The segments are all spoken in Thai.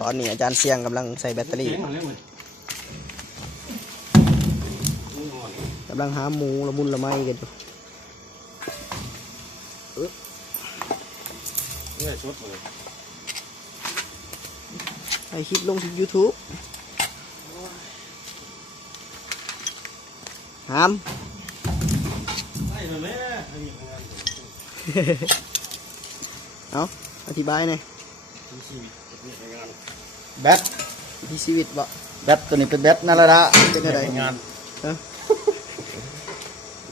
ตอนนี้อาจารย์เสียงกำลังใส่แบตเตอรี่กำลังหาหมูละมุนละไมกันอยู่ไอคลิปลงที่ YouTube หามเอาอธิบายหน่อยแบตที่ชีวิตบ่แบตตัวนี้เป็นแบตนาราดาเป็นอะไรงาน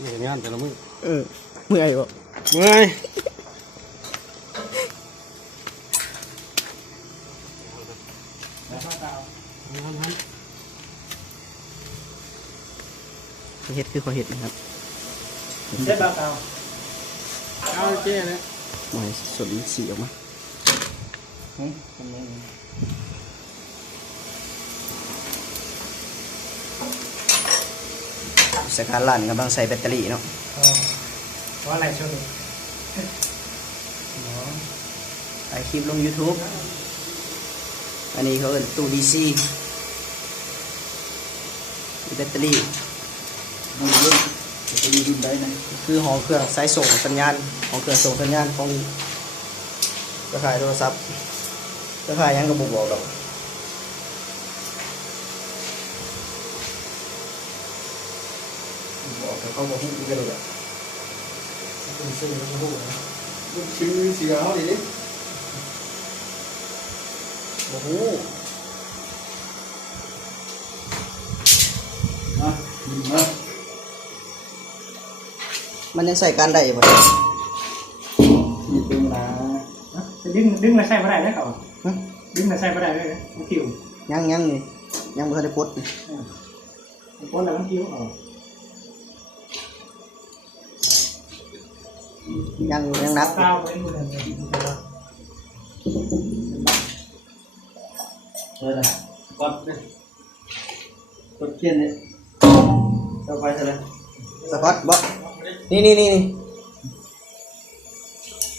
นี่งานแต่ละมือเมื่อยบ่เมื่อยเห็ดคือเขาเห็ดนะครับเจ็ดบาทเอาเจ๊เลยหน่อยสดสีออกมาสกัดลั่นกำลังใส่แบตเตอรี่เนาะเพราะอะไรช่วงนี้ถ่ายคลิปลง YouTube อันนี้เขาเป็นตู้ DC แบตเตอรี่จะมีดินได้นะคือหอเครื่องสายส่งสัญญาณของเครื่องส่งสัญญาณของเครือข่ายโทรศัพท์เครือข่ายยังกระบอกดอกบอกแต่เขาบอกพูดกันเลยอ่ะเป็นชื่อเขาพูดนะชื่อเสียเขาดิโอ้โหมันยังใส่การได้บ่ดึงนะดึงมาใส่ไม่ได้ไหมเขาดึงมาใส่ไม่ได้เลยมันคิวยังนี่ยังไม่ได้ปลดปลดแล้วมันคิวยังนับก้าวไปดูเลยนะกดเลยกดเขียนเลยต่อไปเท่าไรสกอตบ่นี่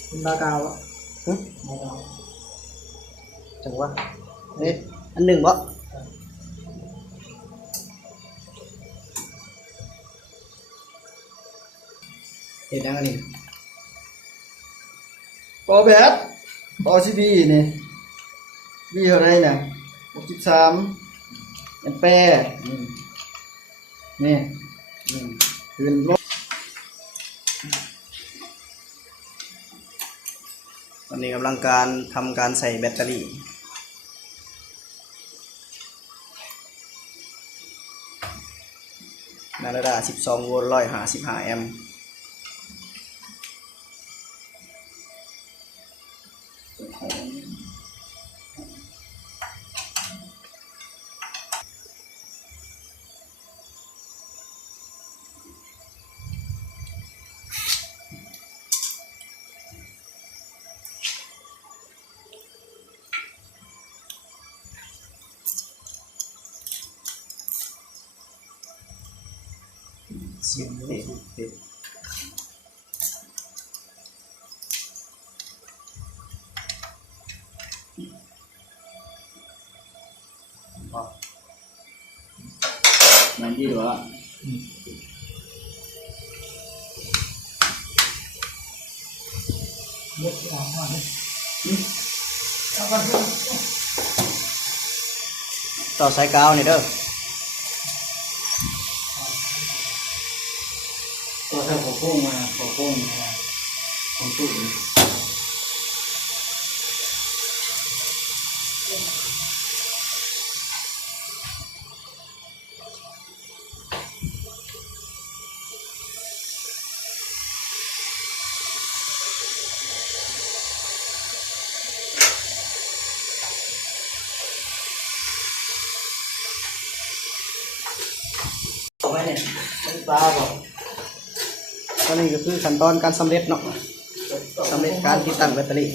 เป็นบากาวอ่ะจังวะนี่อันหนึ่งบ่เห็นยังอันนี้ปอแบตปอซีบีนี่บีเท่าไรเนี่ย63แอมแปร์นี่คืนลบตอนนี้กำลังทำการใส่แบตเตอรี่นาฬิกา12 โวลต์ 155 แอมป์เสียงเด็ดมันดีวะต่อสายกาวนี่เด้อตัวถ้าผมพุ่งมาผมพุ่งมาผมตุ้มเอาไว้เนี่ยเป็นปลาบ่ตอนนี้ก็คือขั้นตอนการสำเร็จเนาะสำเร็จการติดตั้งแบตเตอรี่